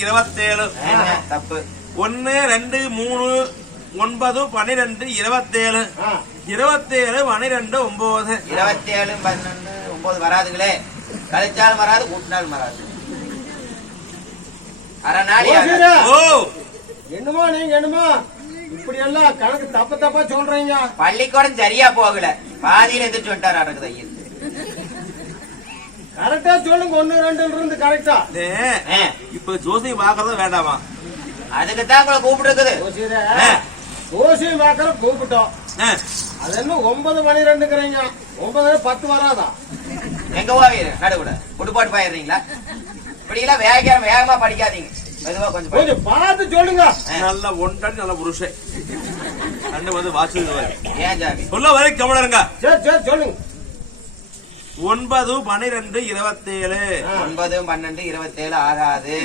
இருபத்தேழு. தப்பு. ஒன்னு ரெண்டு மூணு ஒன்பது பனிரெண்டு இருபத்தேழு. இருபத்தேழு பனிரெண்டு ஒன்பது இருபத்தி ஏழு பன்னெண்டு ஒன்பது வராதுங்களே. கழிச்சாலும் வராது கூட்டினாலும் வராது. அரை நாடி ஜோசியரே, ஓ. என்னமோ நீங்க என்னமோ இப்படி எல்லாம் கணக்கு தப்பு தப்பா சொல்றீங்க. பள்ளிக்கூடம் சரியா போகல. பாதியில எந்திரிச்சு வந்துட்டார் அடக்குது ஐயர். கரெக்டா சொல்லுங்க. ஒண்ணு ரெண்டுல இருந்து கரெக்டா இப்ப ஜோசி பாக்குறது வேண்டாமா? அதுக்கு தான் உங்களை கூப்பிட்டு. ஜோசியம் பாக்குற கூப்பிட்டோம். ஆ, அது என்ன ஒன்பது மணி ரெண்டுங்கிறீங்க. ஒன்பது பத்து வராதா? எங்க போவீங்க? நடுவுல உடுப்பாட்டு போயிடுறீங்களா? இப்படி எல்லாம் வேக வேகமா படிக்காதீங்க. மெதுவா கொஞ்சம். கொஞ்சம் பார்த்து சொல்லுங்க. நல்ல ஒன்றாடி நல்ல புருஷன். ரெண்டு வந்து வாட்சி ஏன் ஜாமி சொல்ல வரை கவனருங்க சரி சரி சொல்லுங்க. ஒன்பது பனிரெண்டு இருபத்தேழு. ஒன்பது பன்னெண்டு இருபத்தேழு ஆகாது.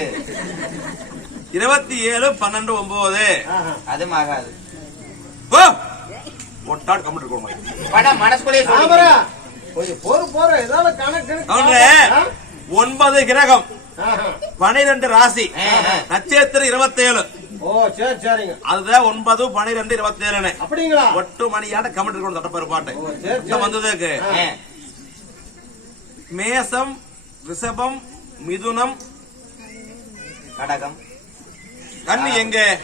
இருபத்தி ஏழு பன்னெண்டு ஒன்பது. அதுவும் ஆகாது. ஓ! ஒட்டாடு கொஞ்சம் பொறு பொறு ஏதாவது கணக்கு? ஒன்பது கிரகம். பனிரெண்டு ராசி. நட்சத்திரம் இருபத்தேழு. ஓ சரி சரிங்க. அதுதான் ஒன்பது பனிரெண்டு இருபத்தேழுன்னு. அப்படிங்களா? ஒட்டு மணியாட்ட கம்ப்யூட்டர் கொண்டு தட்ட பாட்டு. வந்ததுக்கு. மேசம் ரிஷபம் மிதுனம். கடகம். கன்னி எங்க?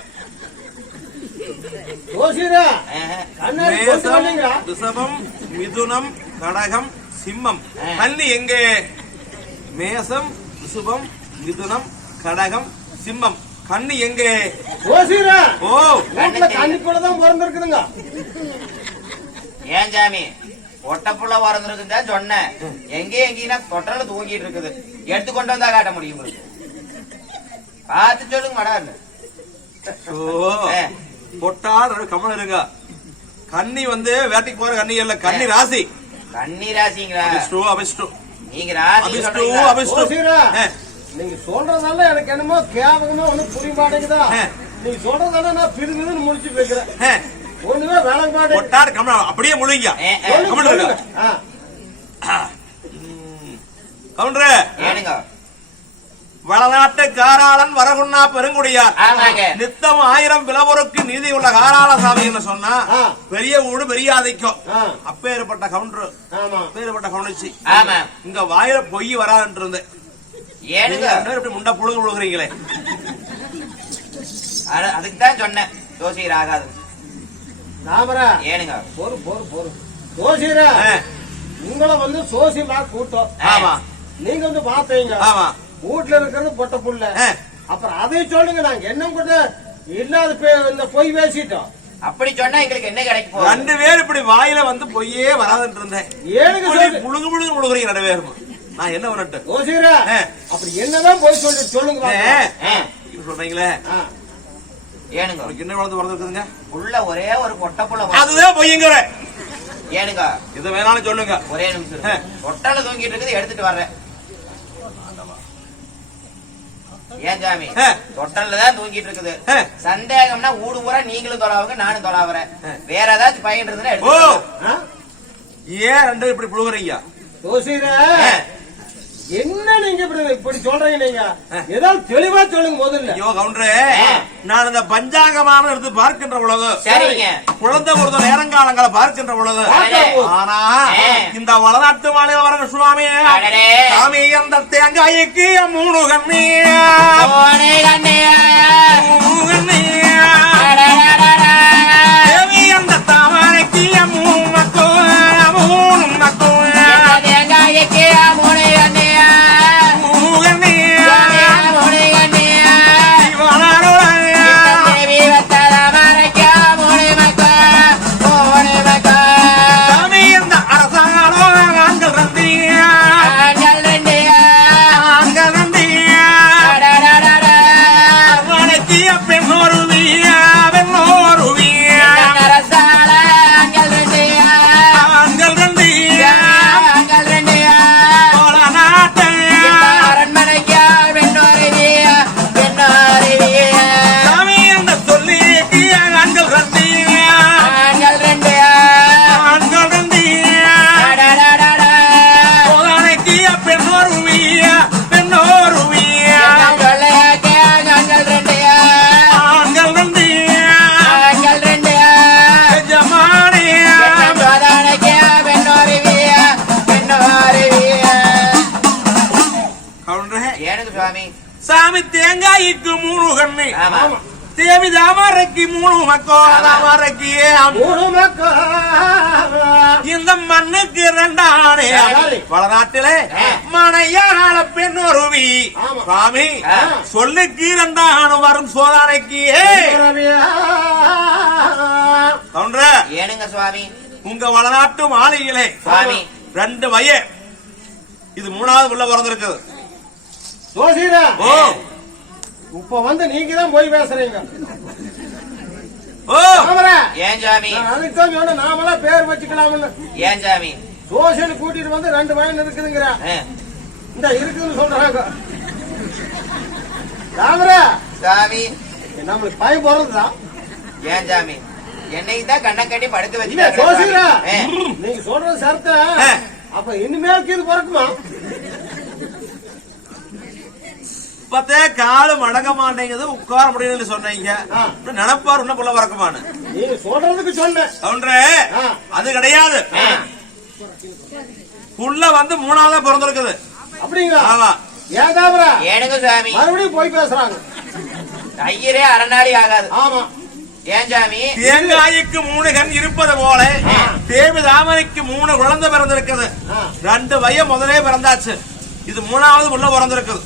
மேசம் ரிஷபம் மிதுனம் கடகம் சிம்மம். கன்னி எங்க? மேசம் ரிஷபம் மிதுனம் கடகம் சிம்மம். கன்னி எங்க? ஓ. கண்ணி கூட தான் பிறந்திருக்குதுங்க. ஏன் ஜாமி ஒட்டப்புள்ள வரந்துருக்குன்னு தான் சொன்னேன். எங்கே எங்கேனா தொட்டல தூங்கிட்டு இருக்குது. எடுத்து கொண்டு வந்தா காட்ட முடியும் உங்களுக்கு. பார்த்து சொல்லுங்க மடான்னு ஓ பொட்டால் கமலம் இருங்க கன்னி வந்து வேட்டைக்கு போற கன்னி இல்ல கன்னி ராசி. கண்ணி ராசிங்களா? அபிஷ்டு அபிஷ்டு. நீங்க ராசி அபிஷ்டு? அபிஷ்டு. நீங்க சொல்றதெல்லாம் எனக்கு என்னமோ கேவகமா ஒண்ணும் புரிய மாட்டேங்குதா. நீங்க சொல்றதெல்லாம் நான் பிரிந்துன்னு முடிச்சு வைக்கிறேன் ஆ. ஒண்ணுமே விளங்க மாட்டேங்குது பொட்டாடு கமலம் அப்படியே முழுங்க. ஆ. கவுண்டரு. வளநாட்டு காராளன் வரகுண்ணா பெருங்குடியார். ஆமாங்க. நித்தம் ஆயிரம் விலவருக்கு நீதி உள்ள காராள சாமின்னு சொன்னா ஆ. பெரிய ஊடு பெரிய ஆதிக்கம். அப்பேற்பட்ட கவுண்டர். ஆமா. அப்பேற்பட்ட கவுண்டச்சி. ஆமா. இங்க வாயில பொய் வராதுன்னு இருந்தேன் இப்படி முண்டை புழுகு புழுகுறீங்களே அது- அதுக்கு தான் சொன்னேன். ஜோசியர் ஆகாது தாமரா ஏனுங்க. பொறு பொறு பொறு ஜோசியரா உங்களை வந்து சோசியலா கூட்டம் ஆமா. நீங்க வந்து பாத்தீங்க. ஆமா. வீட்டுல இருக்கிறது பொட்ட புள்ள. அப்புறம் அதையும் சொல்லுங்க நாங்க என்ன கூட இல்லாத இந்த பொய் பேசிட்டோம். அப்படி சொன்னா எங்களுக்கு என்ன கிடைக்க போகுது? ரெண்டு பேரும் இப்படி வாயில வந்து பொய்யே வராதுன்னு இருந்தேன். சொல்லு புழுகு புழுகு புழுகுறீங்க ரெண்டு பேரும். நான் என்ன பண்ணட்டு ஜோசியரா. அப்படி என்னதான் போய் சொல்லி சொல்லுங்க சொல்றீங்களே. ஏனுங்க? என்ன குழந்தை பிறந்திருக்குதுங்க உள்ள ஒரே ஒரு பொட்டப்புள்ள வ- அதுதான் பொய்யுங்கிற. ஏனுங்க? இது வேணாலும் சொல்லுங்க. ஒரே நிமிஷம் இருங்க. தொட்டால தூங்கிட்டு இருக்குது எடுத்துட்டு வர்றேன். ஏன் சாமி. தொட்டல்ல தான் தூங்கிட்டு இருக்குது. சந்தேகம்னா ஊடு பூரா நீங்களும் தொலாவுங்க நானும் தொலாவுறேன். வேற ஏதாச்சும் பையன் இருந்ததுன்னா? ஏன் ரெண்டு இப்படி புழுகுறீங்க. என்ன நீங்க இப்படி இப்படி சொல்றீங்க நீங்க? ஏதாவது தெளிவா சொல்லுங்க முதல்ல. ஐயோ கவுண்டரே. நான் இந்த பஞ்சாங்கமான எடுத்து பார்க்கின்ற பொழுது குழந்தை பொறுத்த நேரங்காலங்களை பார்க்கின்ற பொழுது. ஆனா. இந்த வளநாட்டு மாநில வரங்க சுவாமி. சாமி அந்த தேங்காய்க்கு மூணு கண்ணையா. தேவி தாமரைக்கு மூணு மக்கோ தாமரைக்கு மூணு மக்கள். இந்த மண்ணுக்கு ரெண்டானே. சரி. வளநாட்டிலே. மனையாள பெண் ஒருவி. ஆ. சொல்லுக்கு ரெண்டானு வரும் சோதனைக்கு தோன்ற. ஏனுங்க சுவாமி? உங்க வளநாட்டு மாளிகையிலே சுவாமி. ரெண்டு வய இது மூணாவது உள்ள பிறந்திருக்குது. ஓ. இப்ப வந்து நீங்க தான் போய் பேசுறீங்க. ஏன் சாமி? அதுக்கு தான் சொன்னேன் நாமெல்லாம் பேர் வச்சுக்கலாம்னு. ஏன் சாமி? ஜோசியன் கூட்டிட்டு வந்து ரெண்டு வயன் இருக்குதுங்கிற. இந்த இருக்குதுன்னு சொல்றாங்க. ராமரா சாமி. நம்மளுக்கு பயம் போறதுதான் ஏன் சாமி? என்னைக்கு தான் கண்ணை கட்டி ஜோசியரா! வச்சுட்டாங்க நீங்க சொல்றது சரத்த. அப்ப இனிமேல் இது பிறக்குமா? பத்தே காலு மடங்க மாட்டேங்குது உட்கார முடியலன்னு சொன்னீங்க. நினைப்பார் இன்னும் புள்ள பறக்குமான்னு. நீங்க சொல்றதுக்கு சொன்னேன் ஒன்றே ஆ. அது கிடையாது. புள்ள வந்து மூணாவதா பிறந்திருக்குது. அப்படிங்களா? ஆமா. ஏன் தாமரா? ஏனுங்க சாமி? மறுபடியும் போய் பேசுறாங்க. ஐயரே அரைநாளி ஆகாது. ஆமா. தேங்காய்க்கு மூணு கண் இருப்பது போல தேவி தாமரைக்கு மூணு குழந்தை பிறந்திருக்குது. ரெண்டு வய முதலே பிறந்தாச்சு. இது மூணாவது உள்ள பிறந்திருக்குது.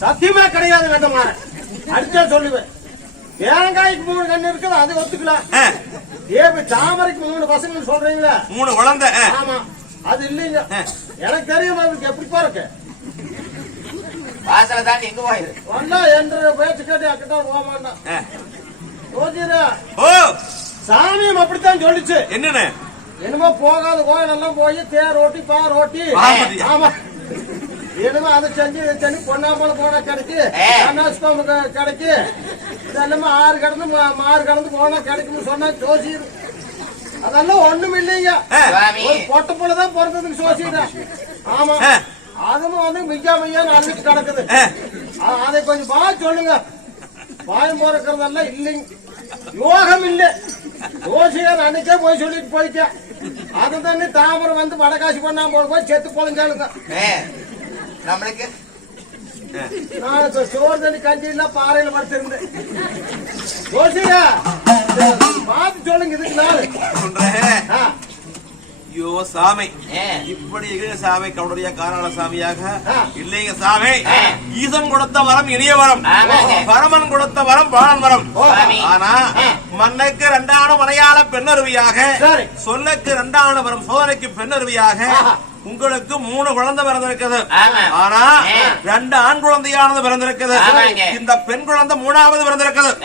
சத்தியமா கிடையாது கண்ட மாற அடிச்சா சொல்லுவேன். தேங்காய்க்கு மூணு கண்ணு இருக்குது அது ஒத்துக்கலாம். ஏப்ப தாமரைக்கு மூணு பசங்க சொல்றீங்களா? மூணு குழந்தை. ஆமா. அது இல்லைங்க. எனக்கு தெரியும் அதுக்கு எப்படிப்பா இருக்கு வாசல தாண்டி எங்க போயிரு? வந்தா என்ற பேச்சு கேட்டு அக்கட்டா போக மாட்டான். ஓ. சாமியம் அப்படித்தான் சொல்லிச்சு. என்னன்னு? என்னமோ போகாத கோயிலெல்லாம் போய் தேர் ஓட்டி பார் ஓட்டி. ஆமா. என்னமோ அதை செஞ்சு இதை செஞ்சு பொன்னாமலை போனா கிடைக்கு. ஏ. கண்ணாஸ்கோம கிடைக்கு. இதெல்லாம ஆறு கடந்து மா- மாறு கடந்து போனா கிடைக்கும்னு சொன்னா ஜோசியர். அதெல்லாம் ஒண்ணும் இல்லைங்க. ஒரு பொட்ட புள்ளதான் பிறந்ததுக்கு ஜோசியர். ஆமா. அதுவும் வந்து மிய்யா மிய்யா அழுதுட்டு கிடக்குது. அதை கொஞ்சம் பா சொல்லுங்க. பாயம் பிறக்கிறதெல்லாம் இல்லைங்க. யோகம் இல்ல. ஜோசியர் அன்னைக்கே போய் சொல்லிட்டு போயிட்டேன். அது தானே தாமரை வந்து வடகாசி பண்ணாம போய் செத்து பொழஞ்சாளுங்க நம்மளுக்கு நான் இப்ப சோறு தண்ணி கஞ்சி இல்ல பாறையில படுத்திருந்தேன் ஜோசியா பார்த்து சொல்லுங்க இதுக்கு நாள் சொல்றேன் ஆ, ஐயோ சாமி ஏ, இப்படி இருக்கிற சாமி கவுடரியா காரண சாமியாக. இல்லைங்க சாமி. ஈசன் கொடுத்த வரம் இனிய வரம். பரமன் கொடுத்த வரம் பாலன் வரம். ஆனா. மண்ணுக்கு ரெண்டான மலையாள பெண்ணருவியாக. சொல்லுக்கு ரெண்டான வரம் சோதனைக்கு பெண்ணருவியாக. உங்களுக்கு மூணு குழந்தை பிறந்திருக்குது. ஆனா. ரெண்டு ஆண் குழந்தையானது பிறந்திருக்குது. இந்த பெண் குழந்தை மூணாவது பிறந்திருக்குது.